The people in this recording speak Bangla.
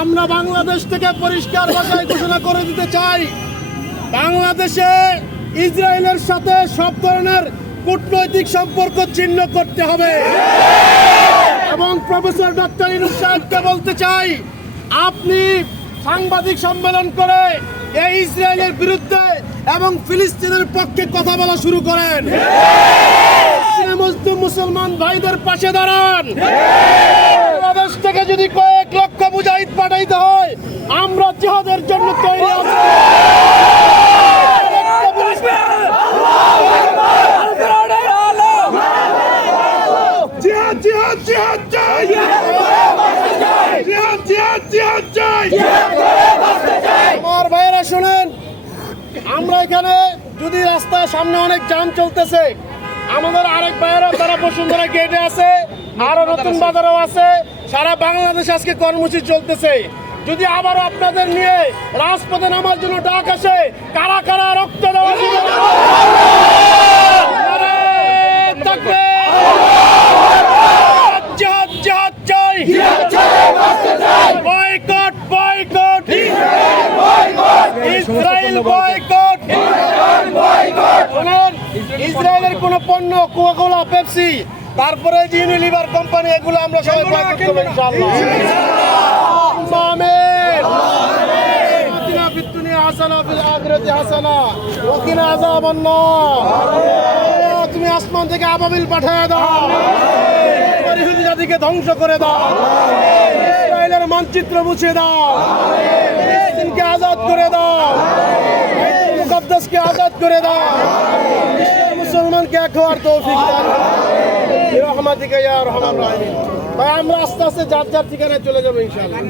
আমরা বাংলাদেশ থেকে পরিষ্কার ভাষায় ঘোষণা করে দিতে চাই, বাংলাদেশে ইসরায়েলের সাথে সব ধরনের কূটনৈতিক সম্পর্ক ছিন্ন করতে হবে। এবং প্রফেসর ডক্টর ইউনূস সাহেবকে বলতে চাই, আপনি সাংবাদিক সম্মেলন করে এই ইসরায়েলের বিরুদ্ধে এবং ফিলিস্তিনের পক্ষে কথা বলা শুরু করেন। মুসলমান ভাইদের পাশে দাঁড়ান। বাংলাদেশ থেকে যদি কয়েক লক্ষ মুজাহিদ পাঠাইতে হয়, আমরা জিহাদের জন্য তৈরি আছি। আমার ভাইয়েরা শুনেন, আমরা এখানে যদি রাস্তার সামনে অনেক জ্যাম চলতেছে, আমাদের আরেক ভাইয়েরা তারা বসুন্ধরা গেটে আছে, আরো নতুন বাজারও আছে, সারা বাংলাদেশে আজকে কর্মসূচি চলতেছে। যদি আবারও আপনাদের নিয়ে রাজপথে নামার জন্য ডাক আসে, কারা কারা রক্ত দেওয়া ইসরায়েলের কোন পণ্য, কোকা-কোলা, পেপসি, তারপরে ইউনিলিভার কোম্পানি, এগুলো আমরা সবাই বয়কট করব ইনশাআল্লাহ। আমিন। আতিনা ফিদ দুনিয়া হাসানা ফিল আখিরাতি হাসানা ওয়া কিনা আযাবান নার। তুমি আসমান থেকে আবাবিল পাঠিয়ে দাও, ইহুদি জাতিকে ধ্বংস করে দাও, ইসরায়েলের মানচিত্র মুছে দাও, ফিলিস্তিনকে আজাদ করে দাও, মুকদ্দাসকে আজাদ করে দাও, মুসলমানকে এক হওয়ার তৌফিক দাও বিরহমাতিকা ইয়া আরহামার রাহিমিন। ভাই আমরা আস্তে আস্তে যার যার ঠিকানায় চলে যাবো ইনশাআল্লাহ।